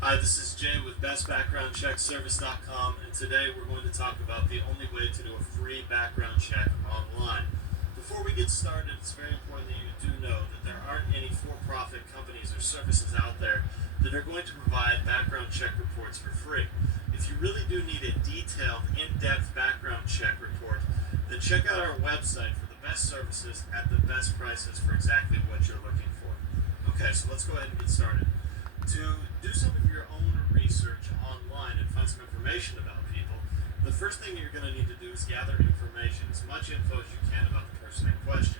Hi, this is Jay with BestBackgroundCheckService.com, and today we're going to talk about the only way to do a free background check online. Before we get started, it's very important that you do know that there aren't any for-profit companies or services out there that are going to provide background check reports for free. If you really do need a detailed, in-depth background check report, then check out our website for the best services at the best prices for exactly what you're looking for. Okay, so let's go ahead and get started. To do some of your own research online and find some information about people, the first thing you're going to need to do is gather information, as much info as you can about the person in question.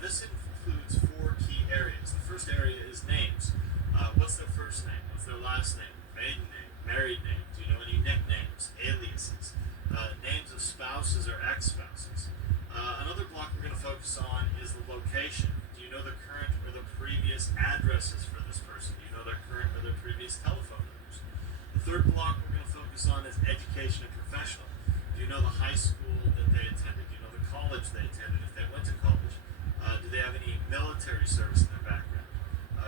This includes four key areas. The first area is names. What's their first name? What's their last name? Maiden name? Married name? Do you know any nicknames? Aliases? Names of spouses or ex-spouses? Another block we're going to focus on is the location. Do you know the current or the previous addresses for this person? Do you know their current or their previous telephone numbers? The third block we're going to focus on is education and professional. Do you know the high school that they attended? Do you know the college they attended if they went to college? Do they have any military service in their background?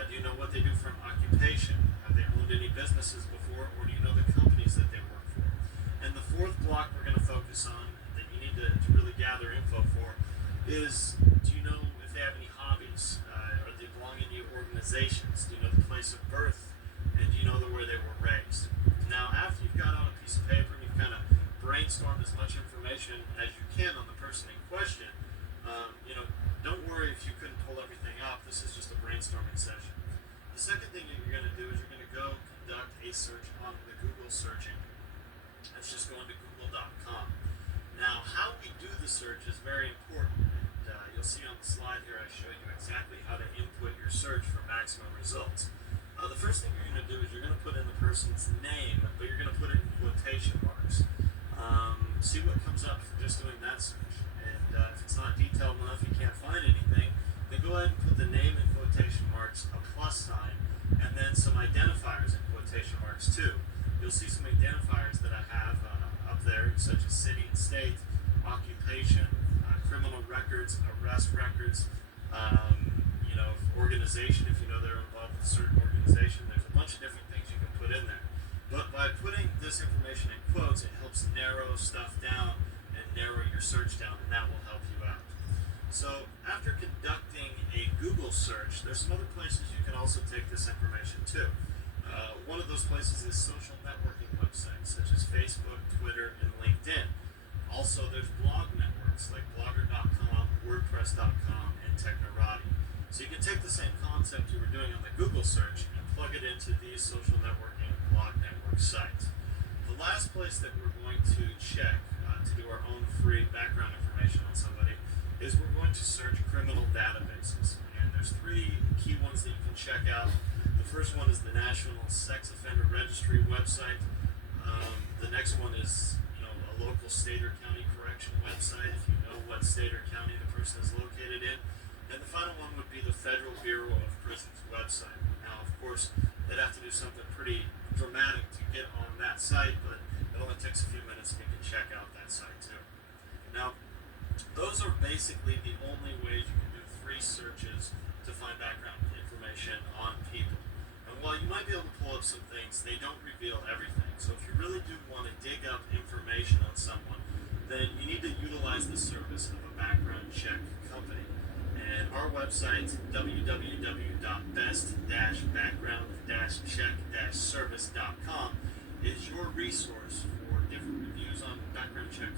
Do you know what they do for an occupation? Have they owned any businesses before, or do you know the companies that they work for? And the fourth block we're going to focus on that you need to really gather info for is, do you know if they have any hobbies? Or they belong in any organizations? Do you know the place of birth? And do you know where they were raised? Now, after you've got on a piece of paper and you've kind of brainstormed as much information as you can on the person in question, don't worry if you couldn't pull everything up. This is just a brainstorming session. The second thing that you're going to do is you're going to go conduct a search on the Google searching. That's just going to google.com. Now, how we do the search is very important. And you'll see on the slide here, I show you exactly how to input your search for maximum results. The first thing you're going to do is you're going to put in the person's name, but you're going to put it in quotation marks. See what comes up for just doing that search. And if it's not detailed enough, you can't find anything, then go ahead and put the name in quotation marks, a plus sign, and then some identifiers in quotation marks too. You'll see some identifiers that I have up there, such as city and state, occupation, criminal records, arrest records, organization, if you know they're involved with a certain organization. There's a bunch of different things you can put in there. But by putting this information in quotes, it helps narrow stuff down and narrow your search down, and that will help you out. So after conducting a Google search, there's some other places you can also take this information to. One of those places is social networking websites such as Facebook, Twitter, and LinkedIn. Also, there's blog networks like Blogger.com, WordPress.com, and Technorati. So you can take the same concept you were doing on the Google search and plug it into these social networking and blog network sites. The last place that we're going to check to do our own free background information on somebody is we're going to search criminal databases. And there's three key ones that you can check out. The first one is the National Sex Offender Registry website. The next one is a local state or county correction website, if you know what state or county the person is located in. And the final one would be the Federal Bureau of Prisons website. Now, of course, they'd have to do something pretty dramatic to get on that site, but it only takes a few minutes and you can check out that site too. Now, those are basically the only ways you can do free searches to find background information on people. And while you might be able to pull up some things, they don't reveal everything. So if you really do want to dig up information on someone, then you need to utilize the service of a background check company. And our website, www.best-background-check-service.com, is your resource for different reviews on background check